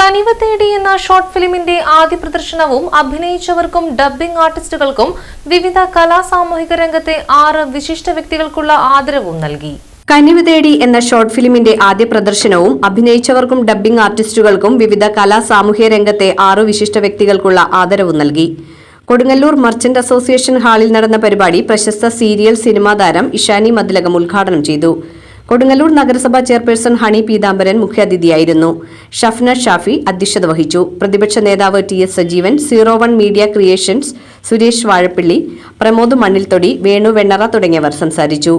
കനിവ് തേടി എന്ന ഷോർട്ട് ഫിലിമിന്റെ ആദ്യ പ്രദർശനവും അഭിനയിച്ചവർക്കും ഡബ്ബിംഗ് ആർട്ടിസ്റ്റുകൾക്കും വിവിധ കലാസാമൂഹിക രംഗത്തെ 6 വിശിഷ്ട വ്യക്തികൾക്കുള്ള ആദരവും നൽകി. കനിവ് തേടി എന്ന ഷോർട്ട് ഫിലിമിന്റെ ആദ്യ പ്രദർശനവും അഭിനയിച്ചവർക്കും ഡബ്ബിംഗ് ആർട്ടിസ്റ്റുകൾക്കും വിവിധ കലാസാമൂഹ്യ രംഗത്തെ 6 വിശിഷ്ട വ്യക്തികൾക്കുള്ള ആദരവും നൽകി. കൊടുങ്ങല്ലൂർ മർച്ചന്റ് അസോസിയേഷൻ ഹാളിൽ നടന്ന പരിപാടി പ്രശസ്ത സീരിയൽ സിനിമാ താരം ഇഷാനി മതിലകം ഉദ്ഘാടനം ചെയ്തു. കൊടുങ്ങല്ലൂർ നഗരസഭാ ചെയർപേഴ്സൺ ഹണി പീതാംബരൻ മുഖ്യാതിഥിയായിരുന്നു. ഷഫ്ന ഷാഫി അധ്യക്ഷത വഹിച്ചു. പ്രതിപക്ഷ നേതാവ് TS Sajeevan, 01 media creations Suresh Vazhappilly, Pramod Mannilthodi, Venu Vennara തുടങ്ങിയവർ സംസാരിച്ചു.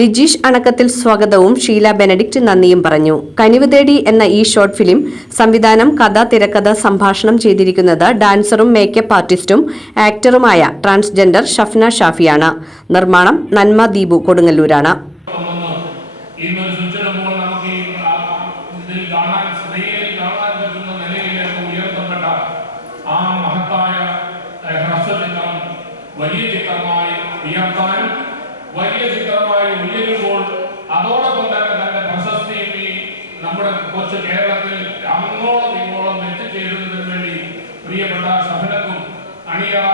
ലിജീഷ് അണക്കത്തിൽ സ്വാഗതവും ഷീല ബെനഡിക്റ്റ് നന്ദിയും പറഞ്ഞു. കനിവ് തേടി എന്ന ഈ ഷോർട്ട് ഫിലിം സംവിധാനം, കഥ, തിരക്കഥ, സംഭാഷണം ചെയ്തിരിക്കുന്നത് ഡാൻസറും മേക്കപ്പ് ആർട്ടിസ്റ്റും ആക്ടറുമായ ട്രാൻസ്ജെൻഡർ ഷഫ്ന ഷാഫിയാണ്. നിർമ്മാണം നന്മ ദീപു കൊടുങ്ങല്ലൂരാണ്. ഇന്നൊരു ചുറ്റിടുമ്പോൾ നമുക്ക് ഇതിൽ കാണാൻ പറ്റുന്ന നിലയിലേക്ക് ഉയർത്തപ്പെട്ട ആ മഹത്തായ ഹ്രസ്വചിത്രം വലിയ ചിത്രമായി ഉയർത്താനും വലിയ ചിത്രമായി ഉയരുമ്പോൾ അതോടൊപ്പം തന്നെ തന്റെ പ്രശസ്തിയും ഈ നമ്മുടെ കൊച്ചു കേരളത്തിൽ അങ്ങോളം ഇങ്ങോളം എത്തിച്ചേരുന്നതിന് വേണ്ടി പ്രിയപ്പെട്ട ഷഫനക്കും അണിയറ